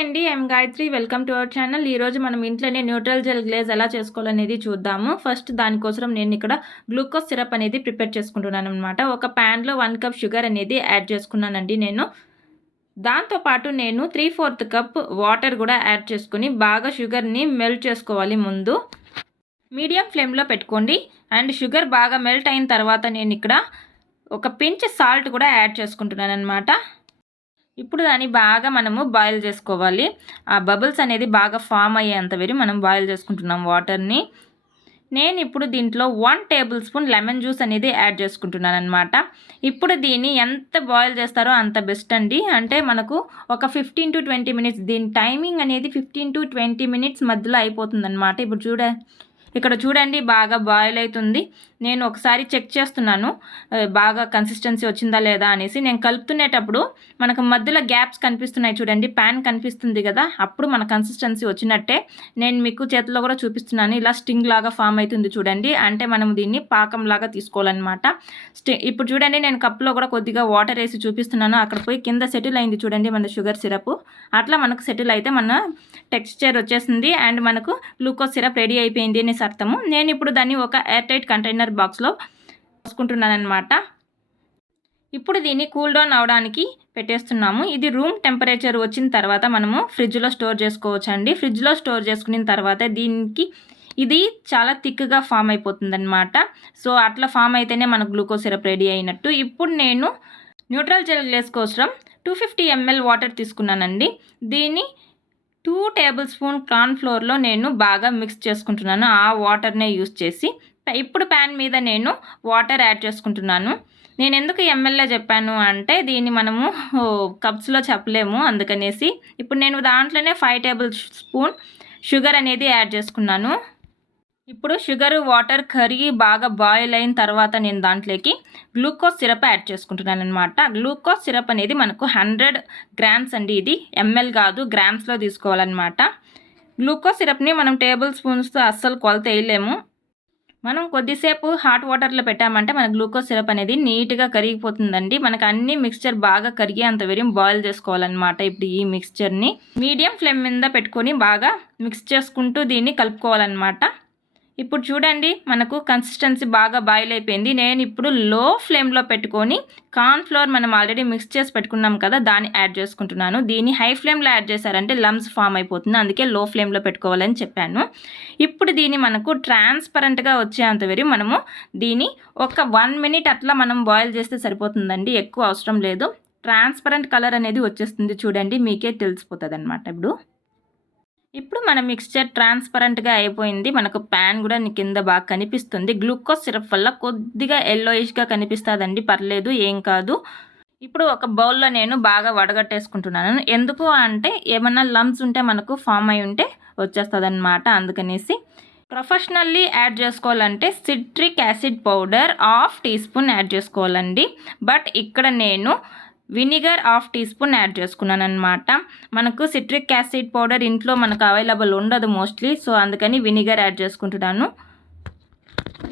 అండి. I'm Gayatri. Welcome to our channel. ఈరోజు మనం ఇంట్లోనే న్యూట్రల్ జెల్ గ్లేజ్ ఎలా చేసుకోవాలనేది చూద్దాము. ఫస్ట్ దానికోసం నేను ఇక్కడ గ్లూకోజ్ సిరప్ అనేది ప్రిపేర్ చేసుకుంటున్నాను అనమాట. ఒక ప్యాన్లో 1 కప్ షుగర్ అనేది యాడ్ చేసుకున్నానండి నేను. దాంతోపాటు నేను 3/4 కప్ వాటర్ కూడా యాడ్ చేసుకుని బాగా షుగర్ని మెల్ట్ చేసుకోవాలి ముందు. మీడియం ఫ్లేమ్లో పెట్టుకోండి. అండ్ షుగర్ బాగా మెల్ట్ అయిన తర్వాత నేను ఇక్కడ ఒక పించ్ సాల్ట్ కూడా యాడ్ చేసుకుంటున్నాను అనమాట. ఇప్పుడు దాన్ని బాగా మనము బాయిల్ చేసుకోవాలి. ఆ బబుల్స్ అనేది బాగా ఫామ్ అయ్యేంత వరకు మనం బాయిల్ చేసుకుంటున్నాం వాటర్ని. నేను ఇప్పుడు దీంట్లో 1 టేబుల్ స్పూన్ లెమన్ జ్యూస్ అనేది యాడ్ చేసుకుంటున్నాను అనమాట. ఇప్పుడు దీన్ని ఎంత బాయిల్ చేస్తారో అంత బెస్ట్ అండి. అంటే మనకు ఒక 15 to 20 మినిట్స్, దీని టైమింగ్ అనేది 15 to 20 మినిట్స్ మధ్యలో అయిపోతుంది అనమాట. ఇప్పుడు ఇక్కడ చూడండి బాగా బాయిల్ అవుతుంది. నేను ఒకసారి చెక్ చేస్తున్నాను బాగా కన్సిస్టెన్సీ వచ్చిందా లేదా అనేసి. నేను కలుపుతునేటప్పుడు మనకు మధ్యలో గ్యాప్స్ కనిపిస్తున్నాయి చూడండి, ప్యాన్ కనిపిస్తుంది కదా, అప్పుడు మన కన్సిస్టెన్సీ వచ్చినట్టే. నేను మీకు చేతిలో కూడా చూపిస్తున్నాను. ఇలా స్టింగ్ లాగా ఫామ్ అవుతుంది చూడండి, అంటే మనం దీన్ని పాకం లాగా తీసుకోవాలన్నమాట. ఇప్పుడు చూడండి నేను కప్లో కూడా కొద్దిగా వాటర్ వేసి చూపిస్తున్నాను. అక్కడ పోయి కింద సెటిల్ అయింది చూడండి మన షుగర్ సిరప్. అట్లా మనకు సెటిల్ అయితే మన టెక్స్చర్ వచ్చేసింది అండ్ మనకు గ్లూకోజ్ సిరప్ రెడీ అయిపోయింది అనేసి అర్థము. నేను ఇప్పుడు దాన్ని ఒక ఎయిర్ టైట్ కంటైనర్ బాక్స్లో పోసుకుంటున్నాను అనమాట. ఇప్పుడు దీన్ని కూల్ డౌన్ అవడానికి పెట్టేస్తున్నాము. ఇది రూమ్ టెంపరేచర్ వచ్చిన తర్వాత మనము ఫ్రిడ్జ్లో స్టోర్ చేసుకోవచ్చండి. ఫ్రిడ్జ్లో స్టోర్ చేసుకున్న తర్వాత దీనికి ఇది చాలా థిక్గా ఫామ్ అయిపోతుంది అనమాట. సో అట్లా ఫామ్ అయితేనే మనకు గ్లూకోజ్ సిరప్ రెడీ అయినట్టు. ఇప్పుడు నేను న్యూట్రల్ జెల్ గ్లేజ్ కోసం 250 ml వాటర్ తీసుకున్నానండి. దీన్ని 2 టేబుల్ స్పూన్ కార్న్ఫ్లోర్లో నేను బాగా మిక్స్ చేసుకుంటున్నాను ఆ వాటర్నే యూస్ చేసి. ఇప్పుడు ప్యాన్ మీద నేను వాటర్ యాడ్ చేసుకుంటున్నాను. నేను ఎందుకు ఎంఎల్ఏ చెప్పాను అంటే దీన్ని మనము కప్స్లో చెప్పలేము అందుకనేసి. ఇప్పుడు నేను దాంట్లోనే 5 టేబుల్ స్పూన్ షుగర్ అనేది యాడ్ చేసుకున్నాను. ఇప్పుడు షుగర్ వాటర్ కరిగి బాగా బాయిల్ అయిన తర్వాత నేను దాంట్లోకి గ్లూకోజ్ సిరప్ యాడ్ చేసుకుంటున్నాను అనమాట. గ్లూకోజ్ సిరప్ అనేది మనకు 100 గ్రామ్స్ అండి. ఇది ఎంఎల్ కాదు, గ్రామ్స్లో తీసుకోవాలన్నమాట. గ్లూకోజ్ సిరప్ని మనం టేబుల్ స్పూన్స్తో అస్సలు కొలత వేయలేము. మనం కొద్దిసేపు హాట్ వాటర్లో పెట్టామంటే మన గ్లూకోజ్ సిరప్ అనేది నీట్గా కరిగిపోతుందండి. మనకు అన్ని మిక్స్చర్ బాగా కరిగేంత వరకు బాయిల్ చేసుకోవాలన్నమాట. ఇప్పుడు ఈ మిక్స్చర్ని మీడియం ఫ్లేమ్ మీద పెట్టుకొని బాగా మిక్స్ చేసుకుంటూ దీన్ని కలుపుకోవాలన్నమాట. ఇప్పుడు చూడండి మనకు కన్సిస్టెన్సీ బాగా బాయిల్ అయిపోయింది. నేను ఇప్పుడు లో ఫ్లేమ్లో పెట్టుకొని కార్న్ఫ్లోర్ మనం ఆల్రెడీ మిక్స్ చేసి పెట్టుకున్నాం కదా, దాన్ని యాడ్ చేసుకుంటున్నాను. దీన్ని హై ఫ్లేమ్లో యాడ్ చేశారంటే లమ్స్ ఫామ్ అయిపోతుంది, అందుకే లో ఫ్లేమ్లో పెట్టుకోవాలని చెప్పాను. ఇప్పుడు దీన్ని మనకు ట్రాన్స్పరెంట్గా వచ్చేంత వరకు మనము దీన్ని ఒక 1 మినిట్ అట్లా మనం బాయిల్ చేస్తే సరిపోతుందండి, ఎక్కువ అవసరం లేదు. ట్రాన్స్పరెంట్ కలర్ అనేది వచ్చేస్తుంది చూడండి, మీకే తెలిసిపోతుంది అనమాట. ఇప్పుడు మన మిక్స్చర్ ట్రాన్స్పరెంట్గా అయిపోయింది. మనకు ప్యాన్ కూడా కింద బాగా కనిపిస్తుంది. గ్లూకోజ్ సిరప్ వల్ల కొద్దిగా ఎల్లోయిష్గా కనిపిస్తుందండి, పర్లేదు ఏం కాదు. ఇప్పుడు ఒక బౌల్లో నేను బాగా వడగట్టేసుకుంటున్నాను. ఎందుకు అంటే ఏమన్నా లమ్స్ ఉంటే మనకు ఫామ్ అయి ఉంటే వచ్చేస్తుంది అనమాట, అందుకనేసి. ప్రొఫెషనల్లీ యాడ్ చేసుకోవాలంటే citric acid powder 1/2 teaspoon add చేసుకోవాలండి. బట్ ఇక్కడ నేను వినిగర్ 1/2 టీ స్పూన్ యాడ్ చేసుకున్నాను అనమాట. మనకు సిట్రిక్ యాసిడ్ పౌడర్ ఇంట్లో మనకు అవైలబుల్ ఉండదు మోస్ట్లీ, సో అందుకని వినిగర్ యాడ్ చేసుకుంటున్నాను.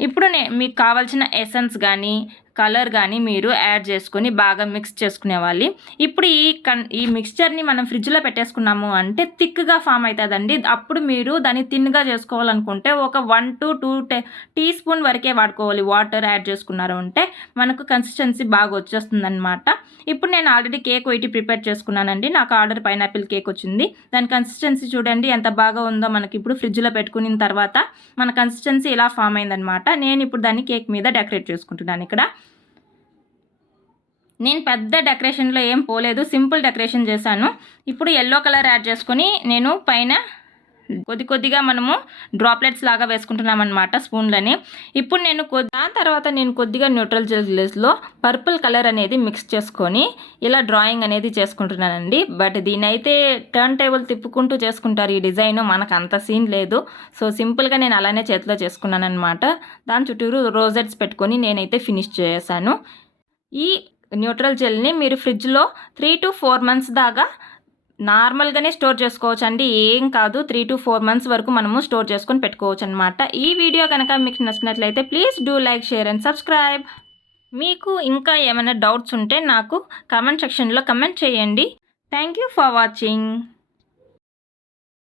ఇప్పుడు మీకు కావాల్సిన ఎసెన్స్ కానీ కలర్ కానీ మీరు యాడ్ చేసుకొని బాగా మిక్స్ చేసుకునేవాలి. ఇప్పుడు ఈ మిక్స్చర్ని మనం ఫ్రిడ్జ్లో పెట్టేసుకున్నాము అంటే థిక్గా ఫామ్ అవుతుందండి. అప్పుడు మీరు దాన్ని థిన్గా చేసుకోవాలనుకుంటే ఒక 1 to 2 టీ స్పూన్ వరకే వాడుకోవాలి. వాటర్ యాడ్ చేసుకున్నారు అంటే మనకు కన్సిస్టెన్సీ బాగా వచ్చేస్తుంది అనమాట. ఇప్పుడు నేను ఆల్రెడీ కేక్ ఒకటి ప్రిపేర్ చేసుకున్నానండి. నాకు ఆర్డర్ పైనాపిల్ కేక్ వచ్చింది. దాని కన్సిస్టెన్సీ చూడండి ఎంత బాగా ఉందో. మనకి ఇప్పుడు ఫ్రిడ్జ్లో పెట్టుకున్న తర్వాత మన కన్సిస్టెన్సీ ఇలా ఫామ్ అయిందనమాట. నేను ఇప్పుడు దాన్ని కేక్ మీద డెకరేట్ చేసుకుంటున్నాను. ఇక్కడ నేను పెద్ద డెకరేషన్లో ఏం పోలేదు, సింపుల్ డెకరేషన్ చేశాను. ఇప్పుడు ఎల్లో కలర్ యాడ్ చేసుకొని నేను పైన కొద్దిగా మనము డ్రాప్లెట్స్ లాగా వేసుకుంటున్నాం అనమాట స్పూన్లని. ఇప్పుడు నేను దాని తర్వాత నేను కొద్దిగా న్యూట్రల్ జెల్ గ్లేజ్లో పర్పుల్ కలర్ అనేది మిక్స్ చేసుకొని ఇలా డ్రాయింగ్ అనేది చేసుకుంటున్నానండి. బట్ దీని అయితే టర్న్ టేబుల్ తిప్పుకుంటూ చేసుకుంటారు ఈ డిజైన్, మనకు అంత సీన్ లేదు. సో సింపుల్గా నేను అలానే చేతిలో చేసుకున్నాను అనమాట. దాని చుట్టూరు రోజెట్స్ పెట్టుకొని నేనైతే ఫినిష్ చేశాను. ఈ న్యూట్రల్ జెల్ని మీరు ఫ్రిడ్జ్లో 3 to 4 మంత్స్ దాకా నార్మల్గానే స్టోర్ చేసుకోవచ్చు అండి, ఏం కాదు. 3 to 4 మంత్స్ వరకు మనము స్టోర్ చేసుకొని పెట్టుకోవచ్చు అనమాట. ఈ వీడియో కనుక మీకు నచ్చినట్లయితే please do like, share and subscribe. మీకు ఇంకా ఏమైనా డౌట్స్ ఉంటే నాకు కామెంట్ సెక్షన్లో కమెంట్ చేయండి. Thank you for watching.